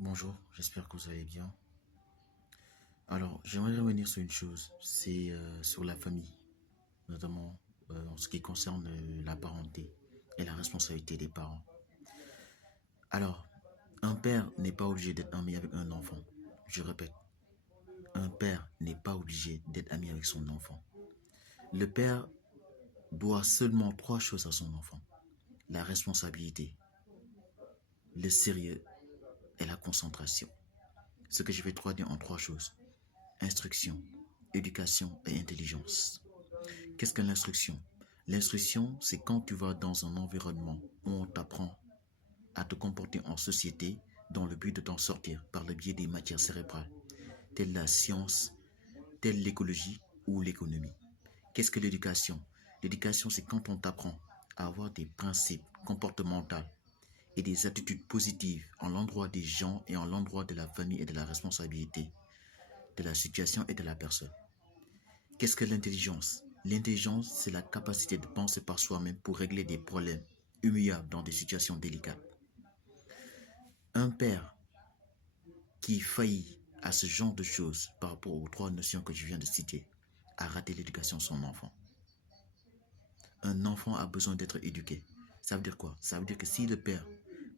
Bonjour, j'espère que vous allez bien. Alors, j'aimerais revenir sur une chose, c'est sur la famille, notamment en ce qui concerne la parenté et la responsabilité des parents. Alors, un père n'est pas obligé d'être ami avec un enfant. Je répète, un père n'est pas obligé d'être ami avec son enfant. Le père doit seulement trois choses à son enfant: la responsabilité, le sérieux et la concentration. Ce que je vais traduire en trois choses: instruction, éducation et intelligence. Qu'est-ce que l'instruction? L'instruction, c'est quand tu vas dans un environnement où on t'apprend à te comporter en société dans le but de t'en sortir par le biais des matières cérébrales, telles la science, telle l'écologie ou l'économie. Qu'est-ce que l'éducation? L'éducation, c'est quand on t'apprend à avoir des principes comportementaux et des attitudes positives en l'endroit des gens et en l'endroit de la famille et de la responsabilité, de la situation et de la personne. Qu'est-ce que l'intelligence? L'intelligence, c'est la capacité de penser par soi-même pour régler des problèmes humiliables dans des situations délicates. Un père qui faillit à ce genre de choses par rapport aux trois notions que je viens de citer a raté l'éducation de son enfant. Un enfant a besoin d'être éduqué. Ça veut dire quoi? Ça veut dire que si le père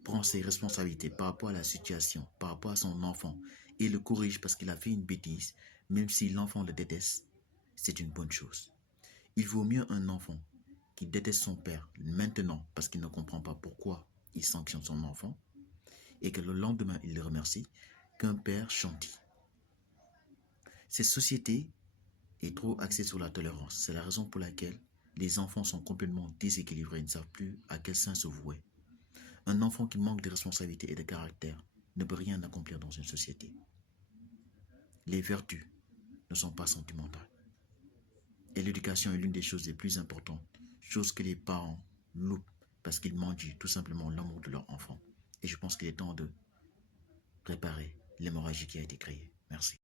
prend ses responsabilités par rapport à la situation, par rapport à son enfant, et le corrige parce qu'il a fait une bêtise, même si l'enfant le déteste, c'est une bonne chose. Il vaut mieux un enfant qui déteste son père maintenant parce qu'il ne comprend pas pourquoi il sanctionne son enfant et que le lendemain il le remercie, qu'un père gentil. Cette société est trop axée sur la tolérance. C'est la raison pour laquelle les enfants sont complètement déséquilibrés, ils ne savent plus à quel sein se vouer. Un enfant qui manque de responsabilité et de caractère ne peut rien accomplir dans une société. Les vertus ne sont pas sentimentales. Et l'éducation est l'une des choses les plus importantes, chose que les parents loupent parce qu'ils mangent tout simplement l'amour de leur enfant. Et je pense qu'il est temps de réparer l'hémorragie qui a été créée. Merci.